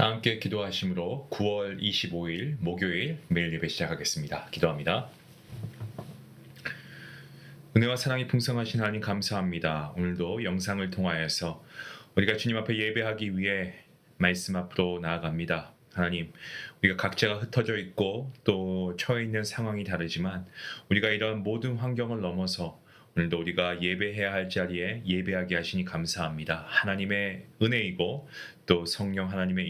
다 함께 기도하심으로 9월 25일 목요일 매일 예배 시작하겠습니다. 기도합니다. 은혜와 사랑이 풍성하신 하나님 감사합니다. 오늘도 영상을 통하여서 우리가 주님 앞에 예배하기 위해 말씀 앞으로 나아갑니다. 하나님, 우리가 각자가 흩어져 있고 또 처해 있는 상황이 다르지만 우리가 이런 모든 환경을 넘어서 오늘도 우리가 예배해야 할 자리에 예배하게 하시니 감사합니다. 하나님의 은혜이고 또 성령 하나님의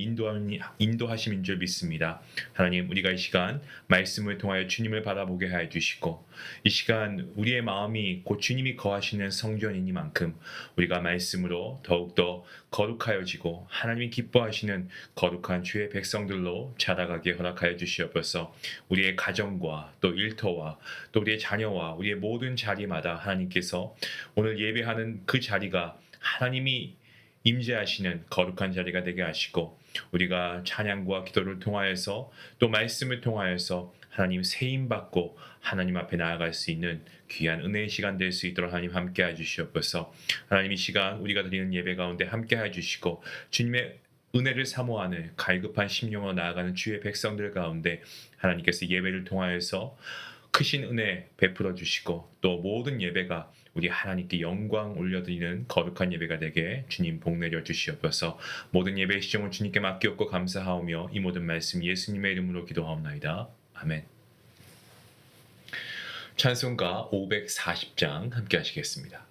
인도하심인 줄 믿습니다. 하나님, 우리가 이 시간 말씀을 통하여 주님을 바라보게 하여 주시고 이 시간 우리의 마음이 곧 주님이 거하시는 성전이니만큼 우리가 말씀으로 더욱더 거룩하여지고 하나님이 기뻐하시는 거룩한 주의 백성들로 자라가게 허락하여 주시옵소서. 우리의 가정과 또 일터와 또 우리의 자녀와 우리의 모든 자리마다 하나님께서 오늘 예배하는 그 자리가 하나님이 임재하시는 거룩한 자리가 되게 하시고 우리가 찬양과 기도를 통하여서 또 말씀을 통하여서 하나님 세임받고 하나님 앞에 나아갈 수 있는 귀한 은혜의 시간 될 수 있도록 하나님 함께 해주시옵소서. 하나님 이 시간 우리가 드리는 예배 가운데 함께 해주시고 주님의 은혜를 사모하는 갈급한 심령으로 나아가는 주의 백성들 가운데 하나님께서 예배를 통하여서 크신 은혜 베풀어 주시고 또 모든 예배가 우리 하나님께 영광 올려드리는 거룩한 예배가 되게 주님 복 내려 주시옵소서. 모든 예배의 시종을 주님께 맡기옵고 감사하오며 이 모든 말씀 예수님의 이름으로 기도하옵나이다. 아멘. 찬송가 540장 함께 하시겠습니다.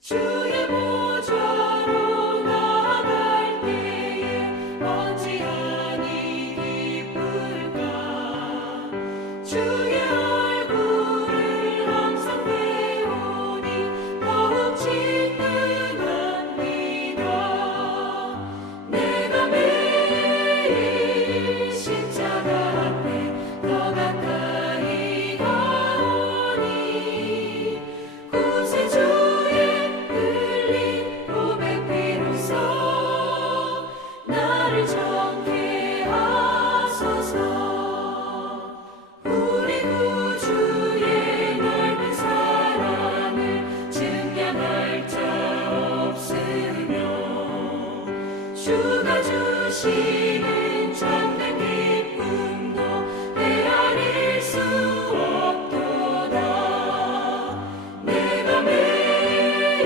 주의 보좌로 나아갈 때에 어찌하니 기쁠까. 주의 얼굴을 항상 배우니 더욱 친근합니다. 내가 매일 십자가 앞에 더 가까이 가오니 구세주의 나를 정케 하소서. 우리 구주의 넓은 사랑을 증량할 자 없으며 주가 주시는 참된 기쁨도 헤아릴 수 없도다. 내가 매일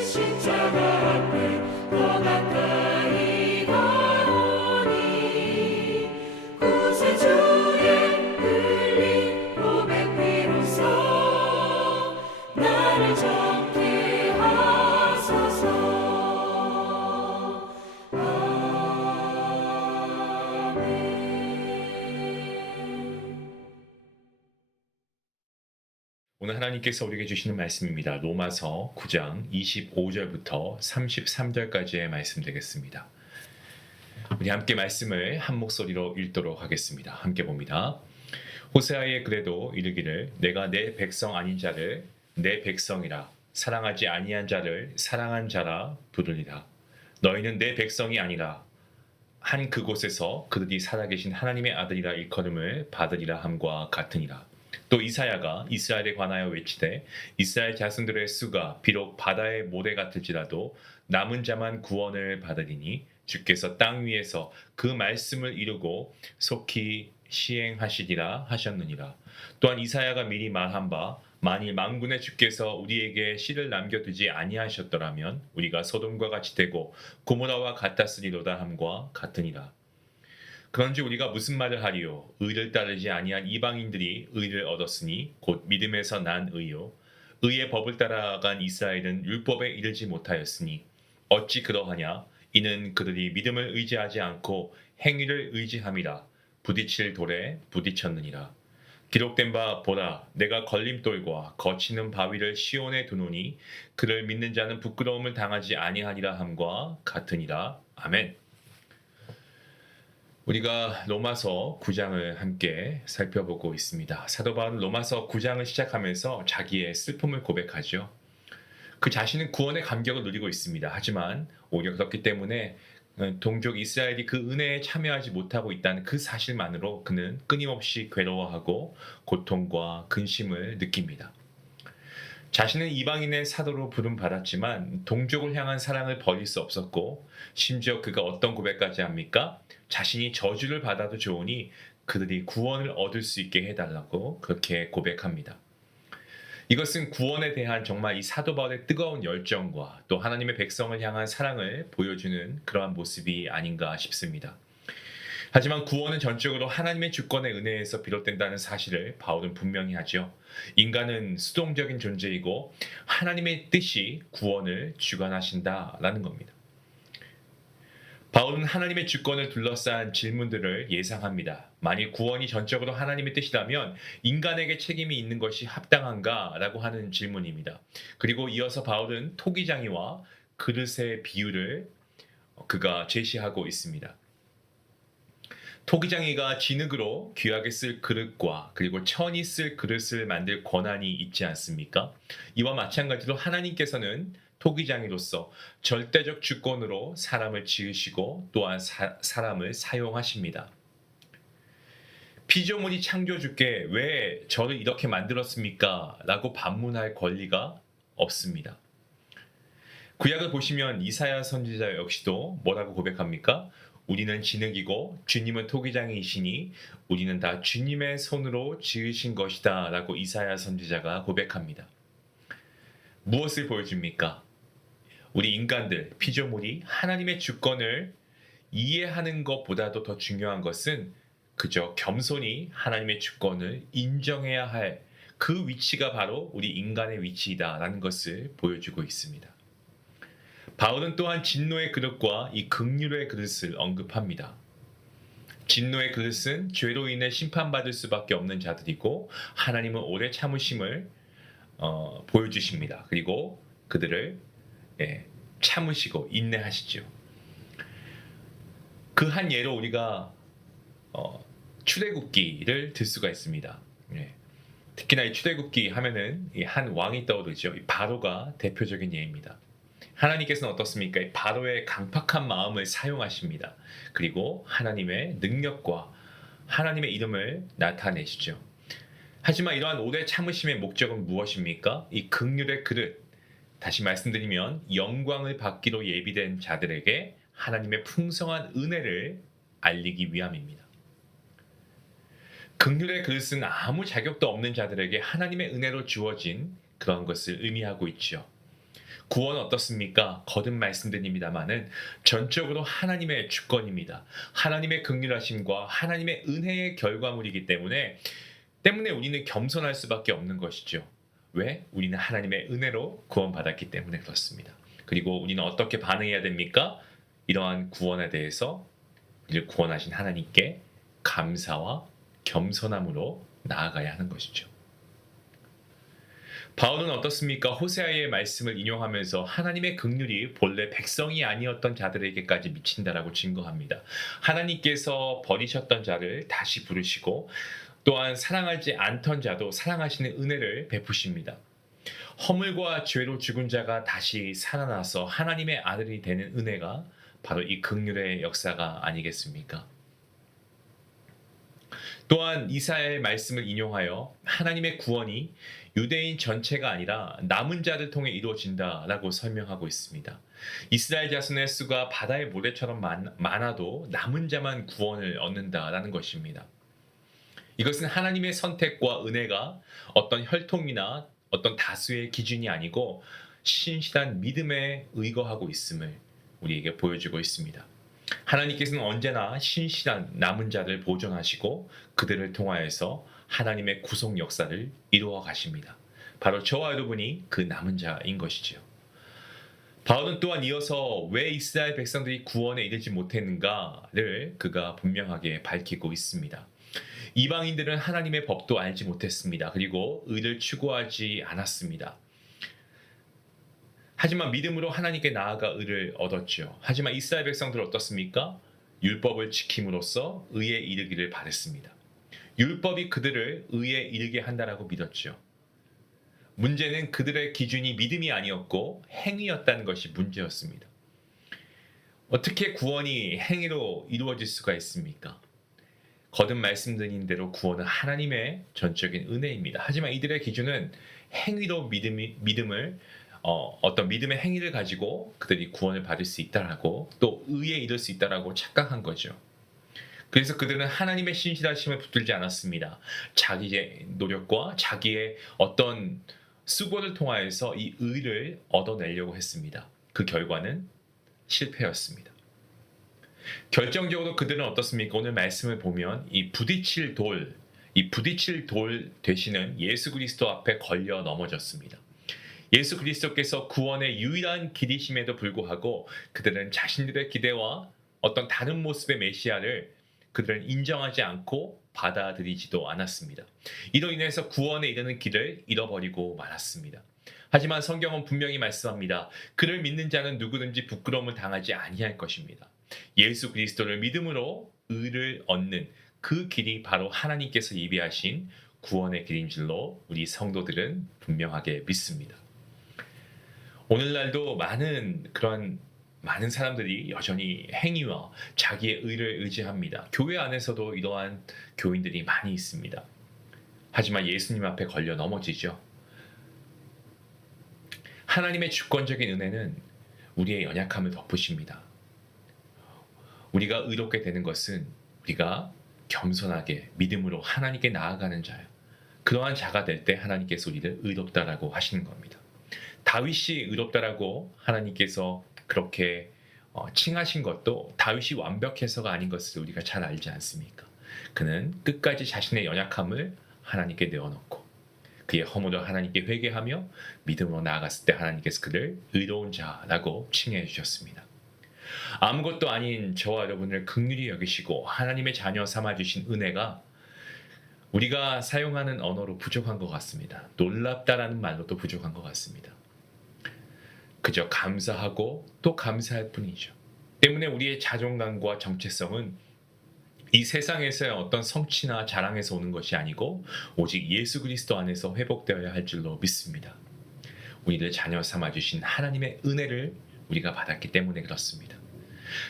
십자가 앞에 더 가까이 가오니 구세주의 흘린 고백 비로소 나를 정케 하소서. 아멘. 오늘 하나님께서 우리에게 주시는 말씀입니다. 로마서 9장 25절부터 33절까지의 말씀 되겠습니다. 우리 함께 말씀을 한 목소리로 읽도록 하겠습니다. 함께 봅니다. 호세아의 글에도 이르기를 내가 내 백성 아닌 자를 내 백성이라 사랑하지 아니한 자를 사랑한 자라 부르리라. 너희는 내 백성이 아니라 한 그곳에서 그들이 살아계신 하나님의 아들이라 일컬음을 받으리라 함과 같으니라. 또 이사야가 이스라엘에 관하여 외치되 이스라엘 자손들의 수가 비록 바다의 모래 같을지라도 남은 자만 구원을 받으리니 주께서 땅 위에서 그 말씀을 이루고 속히 시행하시리라 하셨느니라. 또한 이사야가 미리 말한 바 만일 만군의 주께서 우리에게 씨를 남겨두지 아니하셨더라면 우리가 소돔과 같이 되고 고모라와 같았으리로다 함과 같으니라. 그런지 우리가 무슨 말을 하리요? 의를 따르지 아니한 이방인들이 의를 얻었으니 곧 믿음에서 난 의요. 의의 법을 따라간 이스라엘은 율법에 이르지 못하였으니 어찌 그러하냐? 이는 그들이 믿음을 의지하지 않고 행위를 의지함이라. 부딪힐 돌에 부딪혔느니라. 기록된 바 보라 내가 걸림돌과 거치는 바위를 시온에 두노니 그를 믿는 자는 부끄러움을 당하지 아니하리라 함과 같으니라. 아멘. 우리가 로마서 9장을 함께 살펴보고 있습니다. 사도 바울은 로마서 9장을 시작하면서 자기의 슬픔을 고백하죠. 그 자신은 구원의 감격을 누리고 있습니다. 하지만 오히려 그렇기 때문에 동족 이스라엘이 그 은혜에 참여하지 못하고 있다는 그 사실만으로 그는 끊임없이 괴로워하고 고통과 근심을 느낍니다. 자신은 이방인의 사도로 부름받았지만 동족을 향한 사랑을 버릴 수 없었고 심지어 그가 어떤 고백까지 합니까? 자신이 저주를 받아도 좋으니 그들이 구원을 얻을 수 있게 해달라고 그렇게 고백합니다. 이것은 구원에 대한 정말 이 사도 바울의 뜨거운 열정과 또 하나님의 백성을 향한 사랑을 보여주는 그러한 모습이 아닌가 싶습니다. 하지만 구원은 전적으로 하나님의 주권의 은혜에서 비롯된다는 사실을 바울은 분명히 하죠. 인간은 수동적인 존재이고 하나님의 뜻이 구원을 주관하신다라는 겁니다. 바울은 하나님의 주권을 둘러싼 질문들을 예상합니다. 만일 구원이 전적으로 하나님의 뜻이라면 인간에게 책임이 있는 것이 합당한가라고 하는 질문입니다. 그리고 이어서 바울은 토기장이와 그릇의 비유를 그가 제시하고 있습니다. 토기장이가 진흙으로 귀하게 쓸 그릇과 그리고 천이 쓸 그릇을 만들 권한이 있지 않습니까? 이와 마찬가지로 하나님께서는 토기장이로서 절대적 주권으로 사람을 지으시고 또한 사람을 사용하십니다. 피조물이 창조주께 왜 저를 이렇게 만들었습니까? 라고 반문할 권리가 없습니다. 구약을 보시면 이사야 선지자 역시도 뭐라고 고백합니까? 우리는 진흙이고 주님은 토기장이시니 우리는 다 주님의 손으로 지으신 것이다 라고 이사야 선지자가 고백합니다. 무엇을 보여줍니까? 우리 인간들, 피조물이 하나님의 주권을 이해하는 것보다도 더 중요한 것은 그저 겸손히 하나님의 주권을 인정해야 할 그 위치가 바로 우리 인간의 위치이다라는 것을 보여주고 있습니다. 바울은 또한 진노의 그릇과 이 긍휼의 그릇을 언급합니다. 진노의 그릇은 죄로 인해 심판받을 수밖에 없는 자들이고 하나님은 오래 참으심을 보여주십니다. 그리고 그들을 참으시고 인내하시죠. 그 한 예로 우리가 출애굽기를 들 수가 있습니다. 특히나 이 출애굽기 하면은 이 한 왕이 떠오르죠. 이 바로가 대표적인 예입니다. 하나님께서는 어떻습니까? 이 바로의 강팍한 마음을 사용하십니다. 그리고 하나님의 능력과 하나님의 이름을 나타내시죠. 하지만 이러한 오래 참으심의 목적은 무엇입니까? 이 긍휼의 그릇, 다시 말씀드리면 영광을 받기로 예비된 자들에게 하나님의 풍성한 은혜를 알리기 위함입니다. 긍휼의 그릇은 아무 자격도 없는 자들에게 하나님의 은혜로 주어진 그런 것을 의미하고 있죠. 구원은 어떻습니까? 거듭 말씀드립니다마는 전적으로 하나님의 주권입니다. 하나님의 긍휼하심과 하나님의 은혜의 결과물이기 때문에 우리는 겸손할 수밖에 없는 것이죠. 왜? 우리는 하나님의 은혜로 구원받았기 때문에 그렇습니다. 그리고 우리는 어떻게 반응해야 됩니까? 이러한 구원에 대해서 우리를 구원하신 하나님께 감사와 겸손함으로 나아가야 하는 것이죠. 바울은 어떻습니까? 호세아의 말씀을 인용하면서 하나님의 긍휼이 본래 백성이 아니었던 자들에게까지 미친다라고 증거합니다. 하나님께서 버리셨던 자를 다시 부르시고 또한 사랑하지 않던 자도 사랑하시는 은혜를 베푸십니다. 허물과 죄로 죽은 자가 다시 살아나서 하나님의 아들이 되는 은혜가 바로 이 긍휼의 역사가 아니겠습니까? 또한 이사야의 말씀을 인용하여 하나님의 구원이 유대인 전체가 아니라 남은 자를 통해 이루어진다라고 설명하고 있습니다. 이스라엘 자손의 수가 바다의 모래처럼 많아도 남은 자만 구원을 얻는다라는 것입니다. 이것은 하나님의 선택과 은혜가 어떤 혈통이나 어떤 다수의 기준이 아니고 신실한 믿음에 의거하고 있음을 우리에게 보여주고 있습니다. 하나님께서는 언제나 신실한 남은 자를 보존하시고 그들을 통하여서 하나님의 구속 역사를 이루어 가십니다. 바로 저와 여러분이 그 남은 자인 것이지요. 바울은 또한 이어서 왜 이스라엘 백성들이 구원에 이르지 못했는가를 그가 분명하게 밝히고 있습니다. 이방인들은 하나님의 법도 알지 못했습니다. 그리고 의를 추구하지 않았습니다. 하지만 믿음으로 하나님께 나아가 의를 얻었죠. 하지만 이스라엘 백성들은 어떻습니까? 율법을 지킴으로써 의에 이르기를 바랬습니다. 율법이 그들을 의에 이르게 한다라고 믿었죠. 문제는 그들의 기준이 믿음이 아니었고 행위였다는 것이 문제였습니다. 어떻게 구원이 행위로 이루어질 수가 있습니까? 거듭 말씀드린 대로 구원은 하나님의 전적인 은혜입니다. 하지만 이들의 기준은 행위로 믿음을 어떤 믿음의 행위를 가지고 그들이 구원을 받을 수 있다라고 또 의에 이를 수 있다라고 착각한 거죠. 그래서 그들은 하나님의 신실하심을 붙들지 않았습니다. 자기의 노력과 자기의 어떤 수고를 통하여서 이 의를 얻어내려고 했습니다. 그 결과는 실패였습니다. 결정적으로 그들은 어떻습니까? 오늘 말씀을 보면 이 부딪힐 돌 되시는 예수 그리스도 앞에 걸려 넘어졌습니다. 예수 그리스도께서 구원의 유일한 길이심에도 불구하고 그들은 자신들의 기대와 어떤 다른 모습의 메시아를 그들은 인정하지 않고 받아들이지도 않았습니다. 이로 인해서 구원에 이르는 길을 잃어버리고 말았습니다. 하지만 성경은 분명히 말씀합니다. 그를 믿는 자는 누구든지 부끄러움을 당하지 아니할 것입니다. 예수 그리스도를 믿음으로 의를 얻는 그 길이 바로 하나님께서 예비하신 구원의 길인 줄로 우리 성도들은 분명하게 믿습니다. 오늘날도 많은 사람들이 여전히 행위와 자기의 의를 의지합니다. 교회 안에서도 이러한 교인들이 많이 있습니다. 하지만 예수님 앞에 걸려 넘어지죠. 하나님의 주권적인 은혜는 우리의 연약함을 덮으십니다. 우리가 의롭게 되는 것은 우리가 겸손하게 믿음으로 하나님께 나아가는 자예요. 그러한 자가 될 때 하나님께서 우리를 의롭다라고 하시는 겁니다. 다윗이 의롭다라고 하나님께서 그렇게 칭하신 것도 다윗이 완벽해서가 아닌 것을 우리가 잘 알지 않습니까? 그는 끝까지 자신의 연약함을 하나님께 내어놓고 그의 허물을 하나님께 회개하며 믿음으로 나아갔을 때 하나님께서 그를 의로운 자라고 칭해 주셨습니다. 아무것도 아닌 저와 여러분을 긍휼히 여기시고 하나님의 자녀 삼아주신 은혜가 우리가 사용하는 언어로 부족한 것 같습니다. 놀랍다라는 말로도 부족한 것 같습니다. 그저 감사하고 또 감사할 뿐이죠. 때문에 우리의 자존감과 정체성은 이 세상에서의 어떤 성취나 자랑에서 오는 것이 아니고 오직 예수 그리스도 안에서 회복되어야 할 줄로 믿습니다. 우리를 자녀 삼아주신 하나님의 은혜를 우리가 받았기 때문에 그렇습니다.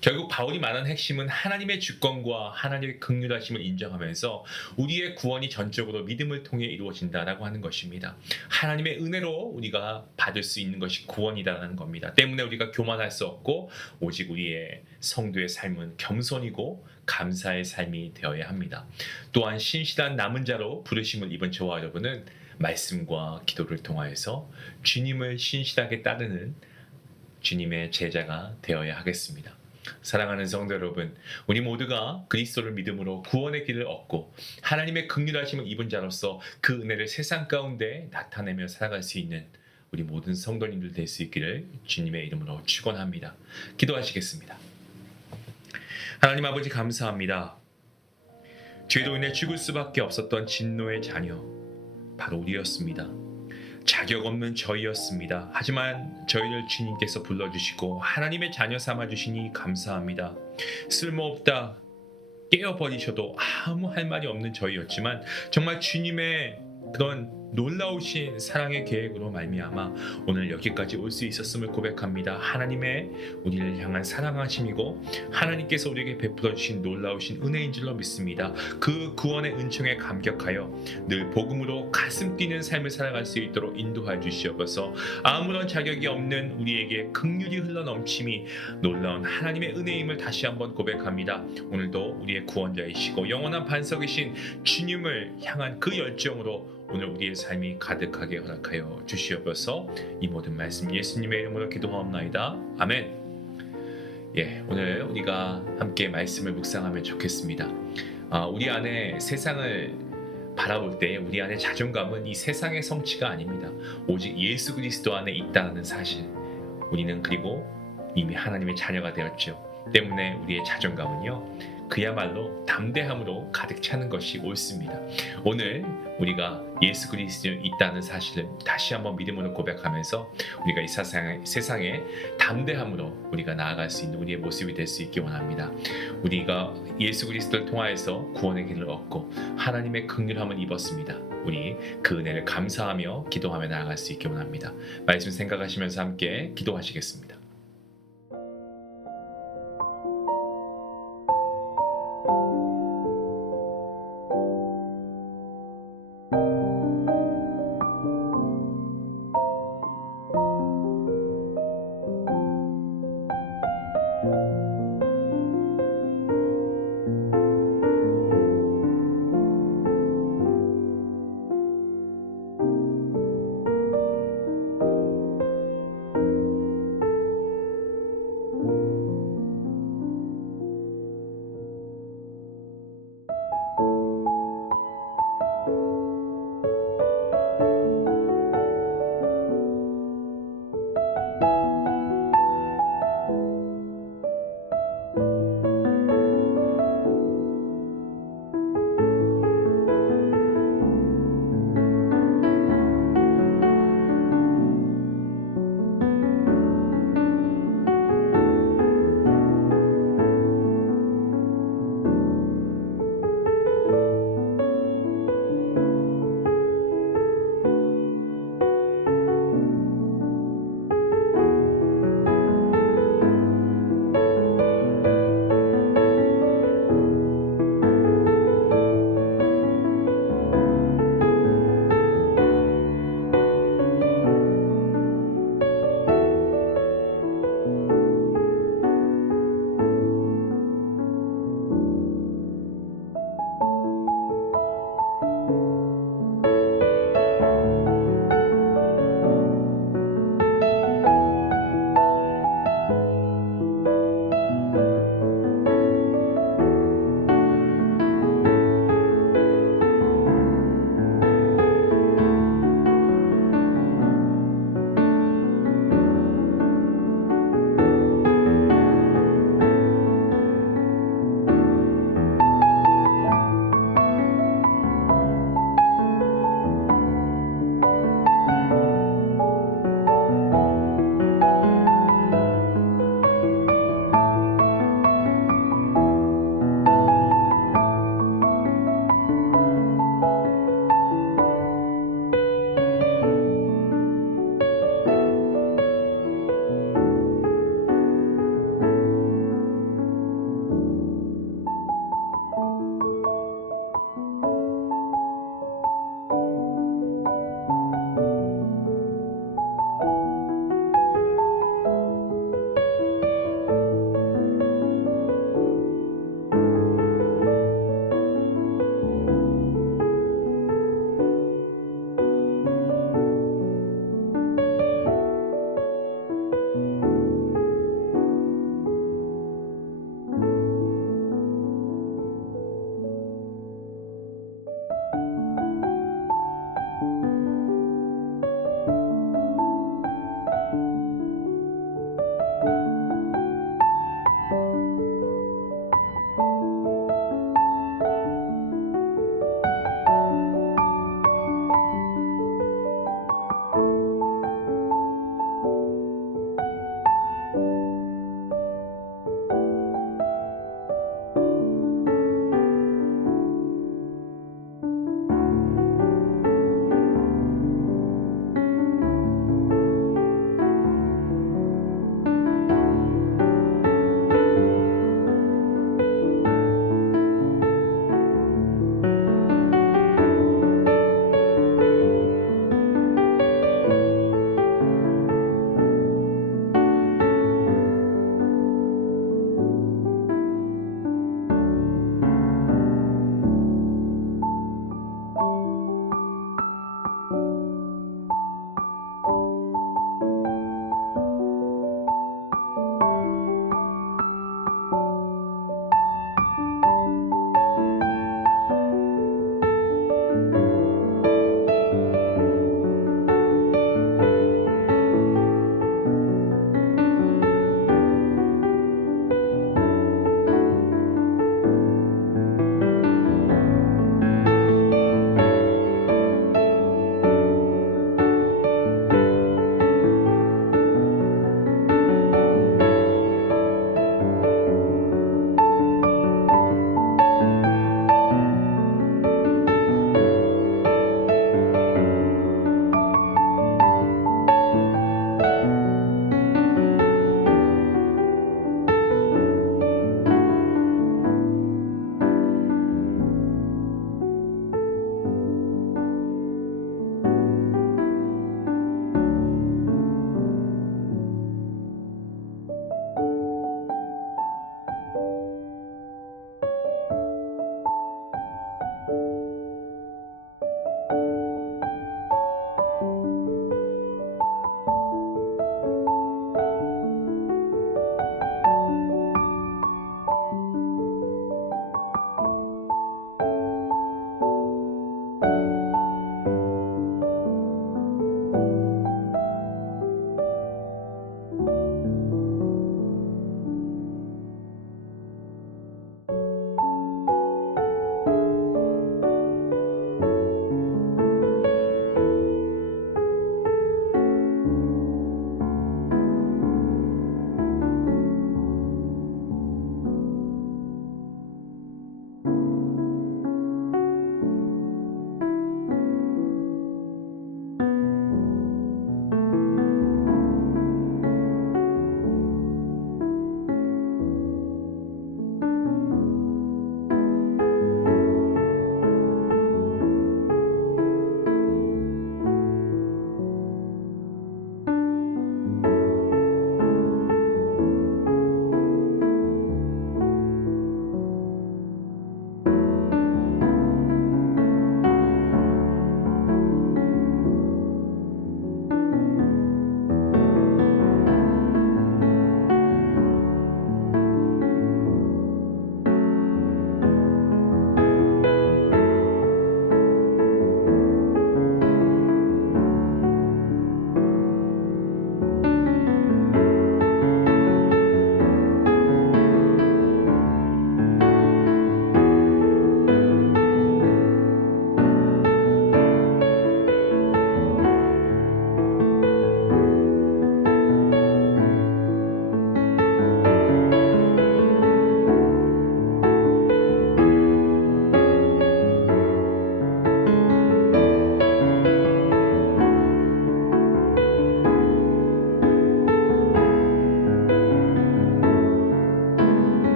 결국 바울이 말하는 핵심은 하나님의 주권과 하나님의 긍휼하심을 인정하면서 우리의 구원이 전적으로 믿음을 통해 이루어진다라고 하는 것입니다. 하나님의 은혜로 우리가 받을 수 있는 것이 구원이라는 겁니다. 때문에 우리가 교만할 수 없고 오직 우리의 성도의 삶은 겸손이고 감사의 삶이 되어야 합니다. 또한 신실한 남은 자로 부르심을 입은 저와 여러분은 말씀과 기도를 통하여서 주님을 신실하게 따르는 주님의 제자가 되어야 하겠습니다. 사랑하는 성도 여러분, 우리 모두가 그리스도를 믿음으로 구원의 길을 얻고 하나님의 긍휼하심을 입은 자로서 그 은혜를 세상 가운데 나타내며 살아갈 수 있는 우리 모든 성도님들 될 수 있기를 주님의 이름으로 축원합니다. 기도하시겠습니다. 하나님 아버지 감사합니다. 죄로 인해 죽을 수밖에 없었던 진노의 자녀 바로 우리였습니다. 자격 없는 저희였습니다. 하지만 저희를 주님께서 불러주시고 하나님의 자녀 삼아주시니 감사합니다. 쓸모없다 깨어버리셔도 아무 할 말이 없는 저희였지만 정말 주님의 그런 놀라우신 사랑의 계획으로 말미암아 오늘 여기까지 올 수 있었음을 고백합니다. 하나님의 우리를 향한 사랑하심이고 하나님께서 우리에게 베풀어 주신 놀라우신 은혜인 줄로 믿습니다. 그 구원의 은총에 감격하여 늘 복음으로 가슴 뛰는 삶을 살아갈 수 있도록 인도하여 주시옵소서. 아무런 자격이 없는 우리에게 긍휼이 흘러넘침이 놀라운 하나님의 은혜임을 다시 한번 고백합니다. 오늘도 우리의 구원자이시고 영원한 반석이신 주님을 향한 그 열정으로 오늘 우리의 삶이 가득하게 허락하여 주시옵소서. 이 모든 말씀 예수님의 이름으로 기도하옵나이다. 아멘. 오늘 우리가 함께 말씀을 묵상하면 좋겠습니다. 우리 안에 세상을 바라볼 때 우리 안에 자존감은 이 세상의 성취가 아닙니다. 오직 예수 그리스도 안에 있다는 사실. 우리는 그리고 이미 하나님의 자녀가 되었죠. 때문에 우리의 자존감은요, 그야말로 담대함으로 가득 차는 것이 옳습니다. 오늘 우리가 예수 그리스도에 있다는 사실을 다시 한번 믿음으로 고백하면서 우리가 이 세상에 담대함으로 우리가 나아갈 수 있는 우리의 모습이 될 수 있기 원합니다. 우리가 예수 그리스도를 통하여서 구원의 길을 얻고 하나님의 긍휼함을 입었습니다. 우리 그 은혜를 감사하며 기도하며 나아갈 수 있기 원합니다. 말씀 생각하시면서 함께 기도하시겠습니다.